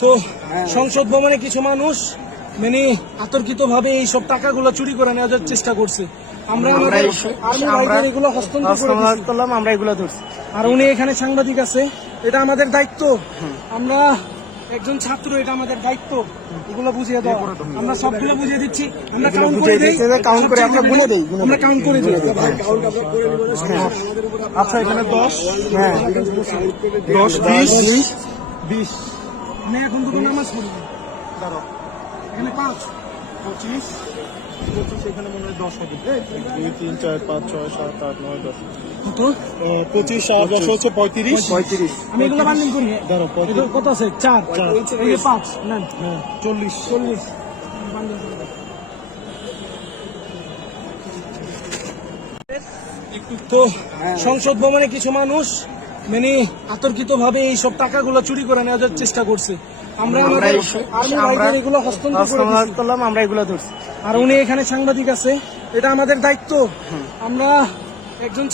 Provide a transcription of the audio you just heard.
তো সংসদ ভবনে কিছু মানুষ মানে আতর্কিত ভাবে এই সব টাকাগুলো চুরি করে নেওয়ার চেষ্টা করছে। আমরা আমাদের এগুলো হস্তান্তর করলাম আমরা এগুলো ধরছি। আর উনি এখানে সাংবাদিক আছে এটা আমাদের দায়িত্ব। আমরা একজন ছাত্র এটা আমাদের দায়িত্ব। এগুলো বুঝিয়ে দাও। আমরা সবগুলো বুঝিয়ে দিচ্ছি। আমরা কাউন্ট করে দেই। দিতে করে আমরা গুনে দেই, আমরা কাউন্ট করে দিই। আচ্ছা এখানে দশ। হ্যাঁ। দশ বিশ। বিশ। আমি এখন দুটো নামাজ এখানে পাঁচ। পঁচিশ। পঁচিশ এখানে মনে হয় দশ হবে। দুই তিন চার পাঁচ ছয় সাত আট নয় দশ। কত? পঁচিশ আর দশ হচ্ছে পঁয়ত্রিশ? পঁয়ত্রিশ। আমি এগুলো বান্ডিং করি। ধরো পঁয়ত্রিশ। কত আছে? চার। চার। পাঁচ নেন। হ্যাঁ চল্লিশ। চল্লিশ। তো সংসদ ভবনে কিছু মানুষ মানে আতর্কিত ভাবে এই সব টাকাগুলো চুরি করে নেওয়ার চেষ্টা করছে। আমরা আমাদের আর্মি ভাইদের এগুলো হস্তান্তর করলাম আমরা এগুলো ধরছি। আর উনি এখানে সাংবাদিক আছে এটা আমাদের দায়িত্ব। আমরা একজন